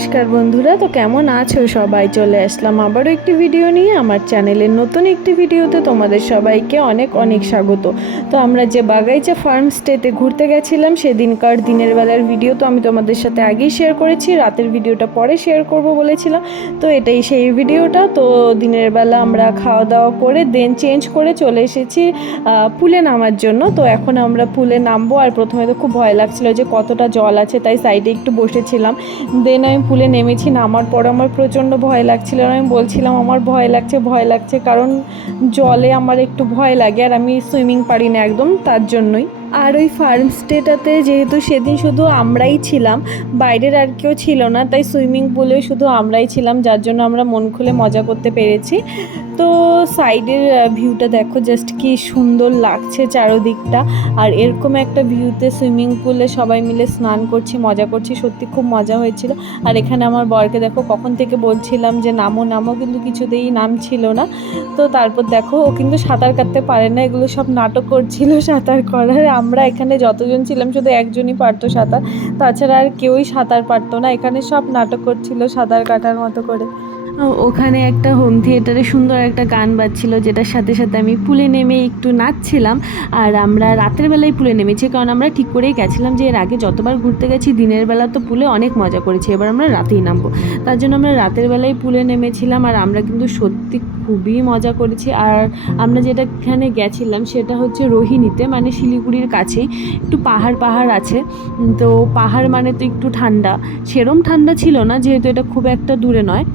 নমস্কার বন্ধুরা, তো কেমন আছো সবাই? চলে আসলাম আবারও একটি ভিডিও নিয়ে। আমার চ্যানেলের নতুন একটি ভিডিওতে তোমাদের সবাইকে অনেক অনেক স্বাগত। তো আমরা যে বাগাইচা ফার্ম স্টেতে ঘুরতে গেছিলাম সেদিনকার দিনের বেলার ভিডিও তো আমি তোমাদের সাথে আগেই শেয়ার করেছি, রাতের ভিডিওটা পরে শেয়ার করব বলেছিলাম। তো এটাই সেই ভিডিওটা। তো দিনের বেলা আমরা খাওয়া দাওয়া করে দেন চেঞ্জ করে চলে এসেছি পুলে নামার জন্য। তো এখন আমরা পুলে নামবো। আর প্রথমে তো খুব ভয় লাগছিল যে কতটা জল আছে, তাই সাইডে একটু বসেছিলাম। দেন আমি পুলে নেমেছি, নামার পর আমার প্রচণ্ড ভয় লাগছিল। আমি বলছিলাম আমার ভয় লাগছে, কারণ জলে আমার একটু ভয় লাগে আর আমি সুইমিং পারি না একদম, তার জন্যই। আর ওই ফার্ম স্টেটাতে যেহেতু সেদিন শুধু আমরাই ছিলাম, বাইরের আর কেউ ছিল না, তাই সুইমিং পুলে শুধু আমরাই ছিলাম, যার জন্য আমরা মন খুলে মজা করতে পেরেছি। তো সাইডের ভিউটা দেখো, জাস্ট কি সুন্দর লাগছে চারদিকটা। আর এরকম একটা ভিউতে সুইমিং পুলে সবাই মিলে স্নান করছি, মজা করছি, সত্যি খুব মজা হয়েছিল। আর এখানে আমার বরকে দেখো, কখন থেকে বলছিলাম যে নামো নামো, কিন্তু কিছুতেই নামছিল না। তো তারপর দেখো, ও কিন্তু সাঁতার কাটতে পারে না, এগুলো সব নাটক করছিল সাঁতার করার। আমরা এখানে যতজন ছিলাম শুধু একজনই পারতো সাঁতার, তাছাড়া আর কেউই সাঁতার পারতো না। এখানে সব নাটক করছিল সাঁতার কাটার মতো করে। ওখানে একটা হোম থিয়েটারে সুন্দর একটা গান বাজছিল, যেটার সাথে সাথে আমি পুলে নেমে একটু নাচছিলাম। আর আমরা রাতের বেলায় পুলে নেমেছি, কারণ আমরা ঠিক করেই গেছিলাম যে এর আগে যতবার ঘুরতে গেছি দিনের বেলা তো পুলে অনেক মজা করেছি, এবার আমরা রাতেই নামবো। তার জন্য আমরা রাতের বেলায় পুলে নেমেছিলাম। আর আমরা কিন্তু সত্যি খুবই মজা করেছি। আর আমরা যেটা এখানে গেছিলাম সেটা হচ্ছে রোহিণীতে, মানে শিলিগুড়ির কাছেই একটু পাহাড় আছে। তো পাহাড় মানে তো একটু ঠান্ডা, সেরম ঠান্ডা ছিল না, যেহেতু এটা খুব একটা দূরে নয়,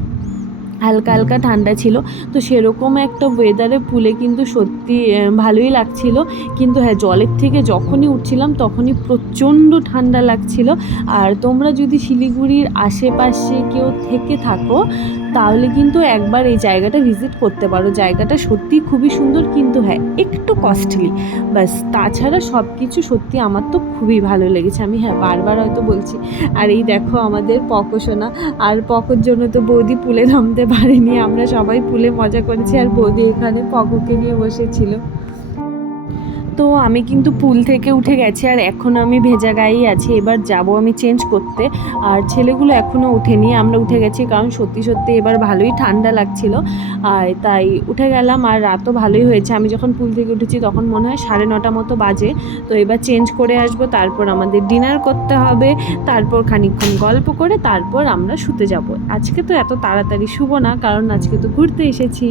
হালকা হালকা ঠান্ডা ছিল। তো সেরকম একটা ওয়েদারে পুলে কিন্তু সত্যি ভালোই লাগছিল। কিন্তু হ্যাঁ, জলের থেকে যখনই উঠছিলাম তখনই প্রচণ্ড ঠান্ডা লাগছিল। আর তোমরা যদি শিলিগুড়ির আশেপাশে কেউ থেকে থাকো তাহলে কিন্তু একবার এই জায়গাটা ভিজিট করতে পারো। জায়গাটা সত্যি খুবই সুন্দর, কিন্তু হ্যাঁ একটু কস্টলি, ব্যাস। তাছাড়া সব কিছু সত্যি আমার তো খুবই ভালো লেগেছে, আমি হ্যাঁ বারবার হয়তো বলছি। আর এই দেখো আমাদের পকোসোনা, আর পকোর জন্য তো বৌদি পুলে নামতে পারেনি, আমরা সবাই পুলে মজা করেছি। আর বৌদি এখানে পকোকে নিয়ে বসেছিল। তো আমি কিন্তু পুল থেকে উঠে গেছি, আর এখনও আমি ভেজা গায়েই আছি। এবার যাব আমি চেঞ্জ করতে। আর ছেলেগুলো এখনও উঠেনি, আমরা উঠে গেছি, কারণ সত্যি সত্যি এবার ভালোই ঠান্ডা লাগছিল। আর তাই উঠে গেলাম। আর রাতও ভালোই হয়েছে, আমি যখন পুল থেকে উঠেছি তখন মনে হয় 9:30 মতো বাজে। তো এবার চেঞ্জ করে আসবো, তারপর আমাদের ডিনার করতে হবে, তারপর খানিকক্ষণ গল্প করে তারপর আমরা শুতে যাব। আজকে তো এত তাড়াতাড়ি শুবো না, কারণ আজকে তো ঘুরতে এসেছি।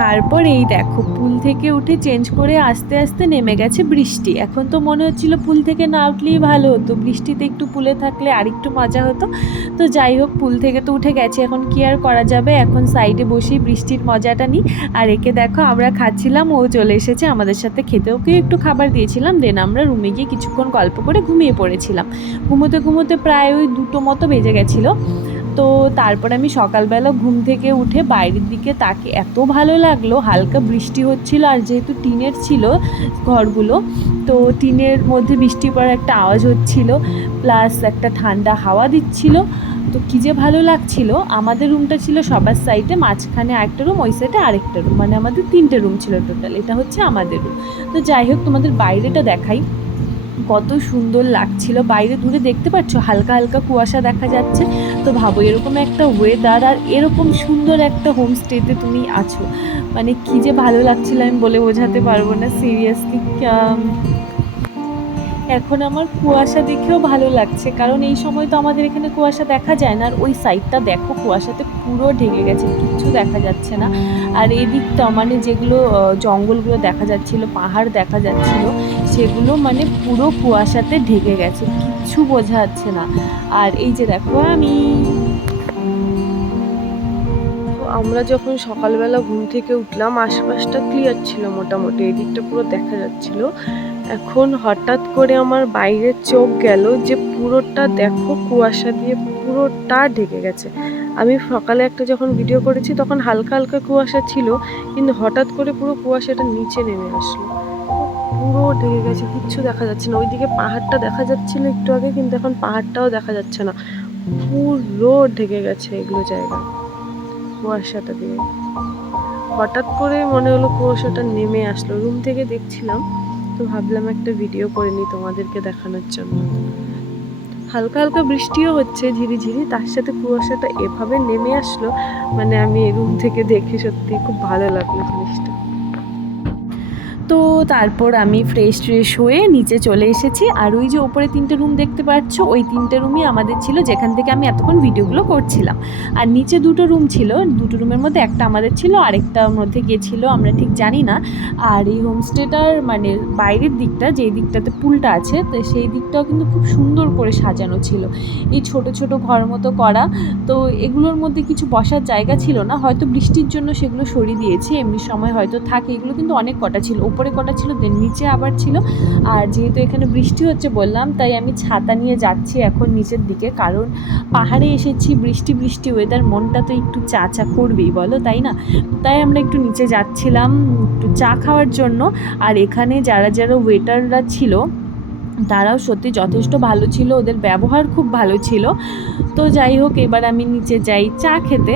তারপর এই দেখো, পুল থেকে উঠে চেঞ্জ করে আস্তে আস্তে নেমে গেছে বৃষ্টি। এখন তো মনে হচ্ছিল পুল থেকে না উঠলেই ভালো হতো, বৃষ্টিতে একটু পুলে থাকলে আর একটু মজা হতো। তো যাই হোক, পুল থেকে তো উঠে গেছে, এখন কি আর করা যাবে, এখন সাইডে বসেই বৃষ্টির মজাটা নিই। আর একে দেখো, আমরা খাচ্ছিলাম, ও চলে এসেছে আমাদের সাথে খেতে, ওকে একটু খাবার দিয়েছিলাম। দেন আমরা রুমে গিয়ে কিছুক্ষণ গল্প করে ঘুমিয়ে পড়েছিলাম। ঘুমোতে ঘুমোতে প্রায় ওই 2টো মতো বেজে গেছিলো। তো তারপর আমি সকালবেলা ঘুম থেকে উঠে বাইরের দিকে তাকে এত ভালো লাগলো, হালকা বৃষ্টি হচ্ছিল। আর যেহেতু টিনের ছিল ঘরগুলো, তো টিনের মধ্যে বৃষ্টি পড়ার একটা আওয়াজ হচ্ছিল, প্লাস একটা ঠান্ডা হাওয়া দিচ্ছিল। তো কী যে ভালো লাগছিল। আমাদের রুমটা ছিল সবার সাইডে, মাঝখানে আরেকটা রুম, ওই সাইডে আরেকটা রুম, মানে আমাদের 3টে রুম ছিল টোটাল। এটা হচ্ছে আমাদের রুম। তো যাই হোক, তোমাদের বাইরেটা দেখাই, কত সুন্দর লাগছিল। বাইরে দূরে দেখতে পাচ্ছ হালকা হালকা কুয়াশা দেখা যাচ্ছে। তো ভাবো, এরকম একটা ওয়েদার আর এরকম সুন্দর একটা হোমস্টেতে তুমি আছো, মানে কি যে ভালো লাগছিল আমি বলে বোঝাতে পারবো না, সিরিয়াসলি। এখন আমার কুয়াশা দেখেও ভালো লাগছে, কারণ এই সময় তো আমাদের এখানে কুয়াশা দেখা যায় না। আর ওই সাইডটা দেখো, কুয়াশাতে পুরো ঢেকে গেছে, কিচ্ছু দেখা যাচ্ছে না। আর এই দিকটা মানে যেগুলো জঙ্গলগুলো দেখা যাচ্ছিল, পাহাড় দেখা যাচ্ছিল, সেগুলো মানে পুরো কুয়াশাতে ঢেকে গেছে, কিচ্ছু বোঝা যাচ্ছে না। আর এই যে দেখো আমি, আমরা যখন সকালবেলা ঘুম থেকে উঠলাম আশপাশটা ক্লিয়ার ছিল মোটামুটি, এদিকটা পুরো দেখা যাচ্ছিল। এখন হঠাৎ করে আমার বাইরের চোখ গেল যে পুরোটা দেখো কুয়াশা দিয়ে পুরোটা ঢেকে গেছে। আমি সকালে একটা যখন ভিডিও করেছি তখন হালকা হালকা কুয়াশা ছিল, কিন্তু হঠাৎ করে পুরো কুয়াশাটা নিচে নেমে আসলো, পুরো ঢেকে গেছে, কিচ্ছু দেখা যাচ্ছে না। ওইদিকে পাহাড়টা দেখা যাচ্ছিল একটু আগে, কিন্তু এখন পাহাড়টাও দেখা যাচ্ছে না, পুরো ঢেকে গেছে এগুলো জায়গা কুয়াশাটা দিয়ে। হঠাৎ করে মনে হলো কুয়াশাটা নেমে আসলো, রুম থেকে দেখছিলাম, তো ভাবলাম একটা ভিডিও করে নিই তোমাদেরকে দেখানোর জন্য। হালকা হালকা বৃষ্টিও হচ্ছে ঝিরিঝিরি, তার সাথে কুয়াশাটা এভাবে নেমে আসলো, মানে আমি রুম থেকে দেখে সত্যি খুব ভালো লাগলো জিনিসটা। তো তারপর আমি ফ্রেশ হয়ে নিচে চলে এসেছি। আর ওই যে ওপরে 3টে রুম দেখতে পাচ্ছ, ওই 3টে রুমই আমাদের ছিল, যেখান থেকে আমি এতক্ষণ ভিডিওগুলো করছিলাম। আর নিচে 2টো রুম ছিল, 2টো রুমের মধ্যে একটা আমাদের ছিল, আরেকটার মধ্যে গিয়েছিলো আমরা ঠিক জানি না। আর এই হোমস্টেটার মানে বাইরের দিকটা, যেই দিকটাতে পুলটা আছে, তো সেই দিকটাও কিন্তু খুব সুন্দর করে সাজানো ছিল, এই ছোট ছোট ঘর মতো করা। তো এগুলোর মধ্যে কিছু বসার জায়গা ছিল না, হয়তো বৃষ্টির জন্য সেগুলো সরিয়ে দিয়েছে, এমনি সময় হয়তো থাকে। এগুলো কিন্তু অনেক কটা ছিল, উপরে কটা ছিল, দেন নিচে আবার ছিল। আর যেহেতু এখানে বৃষ্টি হচ্ছে বললাম, তাই আমি ছাতা নিয়ে যাচ্ছি এখন নিচের দিকে, কারণ পাহাড়ে এসেছি, বৃষ্টি বৃষ্টি ওয়েদার, মনটা তো একটু চা চা করবেই বলো, তাই না? তাই আমরা একটু নিচে যাচ্ছিলাম একটু চা খাওয়ার জন্য। আর এখানে যারা যারা ওয়েটাররা ছিল তারাও সত্যি যথেষ্ট ভালো ছিল, ওদের ব্যবহার খুব ভালো ছিল। তো যাই হোক, এবার আমি নিচে যাই চা খেতে।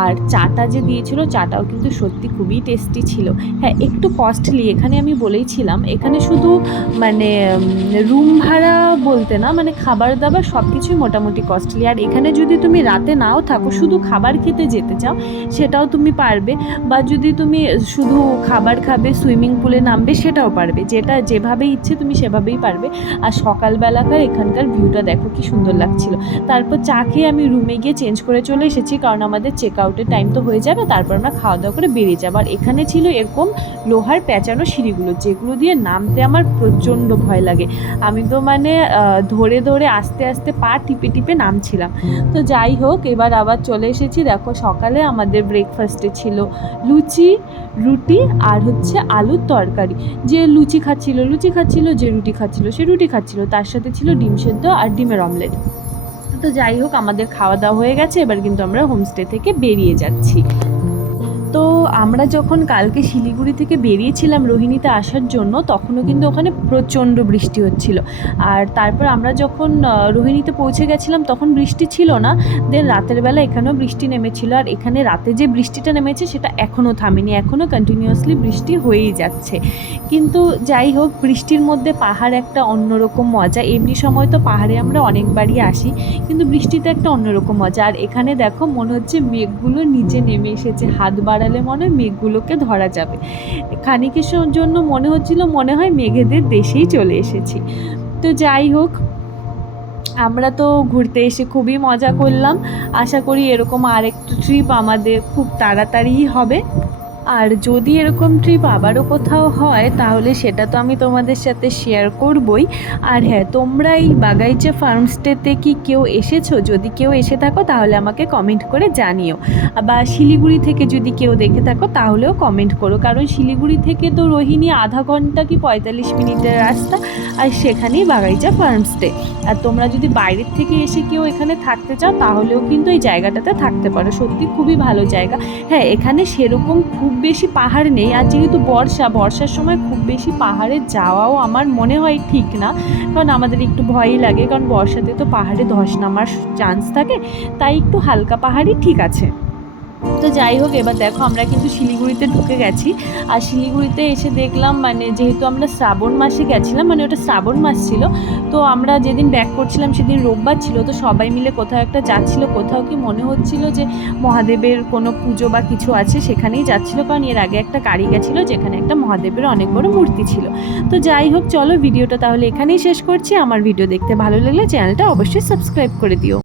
আর চাটা যে দিয়েছিল, চাটাও কিন্তু সত্যি খুবই টেস্টি ছিল। হ্যাঁ, একটু কস্টলি, এখানে আমি বলেইছিলাম, এখানে শুধু মানে রুম ভাড়া বলতে না, মানে খাবার দাবার সব কিছুই মোটামুটি কস্টলি। আর এখানে যদি তুমি রাতে নাও থাকো, শুধু খাবার খেতে যেতে চাও, সেটাও তুমি পারবে। বা যদি তুমি শুধু খাবার খাবে, সুইমিং পুলে নামবে, সেটাও পারবে। যেটা যেভাবে ইচ্ছে তুমি সেভাবেই পারবে। আর সকালবেলাকার এখানকার ভিউটা দেখো কি সুন্দর লাগছিল। তারপর চা খেয়ে আমি রুমে গিয়ে চেঞ্জ করে চলে এসেছি, কারণ আমাদের চেক আউটের টাইম তো হয়ে যাবে, তারপর আমরা খাওয়া দাওয়া করে বেরিয়ে যাবো। আর এখানে ছিল এরকম লোহার পেঁচানো সিঁড়িগুলো, যেগুলো দিয়ে নামতে আমার প্রচণ্ড ভয় লাগে। আমি তো মানে ধরে ধরে আস্তে আস্তে পা টিপে টিপে নামছিলাম। তো যাই হোক, এবার আবার চলে এসেছি। দেখো, সকালে আমাদের ব্রেকফাস্টে ছিল লুচি, রুটি আর হচ্ছে আলুর তরকারি। যে লুচি খাচ্ছিল লুচি খাচ্ছিল, যে রুটি খাচ্ছিল সে রুটি খাচ্ছিল, তার সাথে ছিল ডিম সেদ্ধ আর ডিমের অমলেট। তো যাই হোক, আমাদের খাওয়া দাওয়া হয়ে গেছে, এবার কিন্তু আমরা হোমস্টে থেকে বেরিয়ে যাচ্ছি। তো আমরা যখন কালকে শিলিগুড়ি থেকে বেরিয়েছিলাম রোহিণীতে আসার জন্য, তখনও কিন্তু ওখানে প্রচণ্ড বৃষ্টি হচ্ছিল। আর তারপর আমরা যখন রোহিণীতে পৌঁছে গেছিলাম তখন বৃষ্টি ছিল না, দেন রাতের বেলা এখানেও বৃষ্টি নেমেছিল। আর এখানে রাতে যে বৃষ্টিটা নেমেছে সেটা এখনও থামেনি, এখনও কন্টিনিউয়াসলি বৃষ্টি হয়েই যাচ্ছে। কিন্তু যাই হোক, বৃষ্টির মধ্যে পাহাড় একটা অন্যরকম মজা। এমনি সময় তো পাহাড়ে আমরা অনেকবারই আসি, কিন্তু বৃষ্টিতে একটা অন্যরকম মজা। আর এখানে দেখো, মনে হচ্ছে মেঘগুলো নিচে নেমে এসেছে, হাত বাড়ালে মনে হয় মেঘগুলোকে ধরা যাবে। খানিকের জন্য মনে হচ্ছিল মনে হয় মেঘেদের দেশেই চলে এসেছি। তো যাই হোক, আমরা তো ঘুরতে এসে খুবই মজা করলাম। আশা করি এরকম আরেকটা ট্রিপ আমাদের খুব তাড়াতাড়িই হবে। আর যদি এরকম ট্রিপ আবারও কোথাও হয়, তাহলে সেটা তো আমি তোমাদের সাথে শেয়ার করবই। আর হ্যাঁ, তোমরা এই বাগাইচা ফার্মস্টেতে কি কেউ এসেছো? যদি কেউ এসে থাকো তাহলে আমাকে কমেন্ট করে জানিও। বা শিলিগুড়ি থেকে যদি কেউ দেখে থাকো তাহলেও কমেন্ট করো, কারণ শিলিগুড়ি থেকে তো রোহিণী আধা ঘন্টা কি 45 মিনিটের রাস্তা, আর সেখানেই বাগাইচা ফার্মস্টে। আর তোমরা যদি বাইরের থেকে এসে কেউ এখানে থাকতে চাও, তাহলেও কিন্তু এই জায়গাটাতে থাকতে পারো, সত্যি খুবই ভালো জায়গা। হ্যাঁ, এখানে সেরকম খুব বেশি পাহাড় নেই, আর যেহেতু বর্ষার সময় খুব বেশি পাহাড়ে যাওয়াও আমার মনে হয় ঠিক না, কারণ আমাদের একটু ভয়ই লাগে, কারণ বর্ষাতে তো পাহাড়ে ধস নামার চান্স থাকে, তাই একটু হালকা পাহাড়ই ঠিক আছে। তো যাই হোক, এবার দেখো আমরা কিন্তু শিলিগুড়িতে ঢুকে গেছি। আর শিলিগুড়িতে এসে দেখলাম, মানে যেহেতু আমরা শ্রাবণ মাসে গেছিলাম, মানে ওটা শ্রাবণ মাস ছিল, তো আমরা যেদিন ব্যাক করছিলাম সেদিন রোববার ছিল, তো সবাই মিলে কোথাও একটা যাচ্ছিল, কোথাও কি মনে হচ্ছিল যে মহাদেবের কোনো পুজো বা কিছু আছে, সেখানেই যাচ্ছিল, কারণ এর আগে একটা গাড়ি গেছিলো যেখানে একটা মহাদেবের অনেক বড় মূর্তি ছিল। তো যাই হোক, চলো ভিডিওটা তাহলে এখানেই শেষ করছি। আমার ভিডিও দেখতে ভালো লাগলে চ্যানেলটা অবশ্যই সাবস্ক্রাইব করে দিও।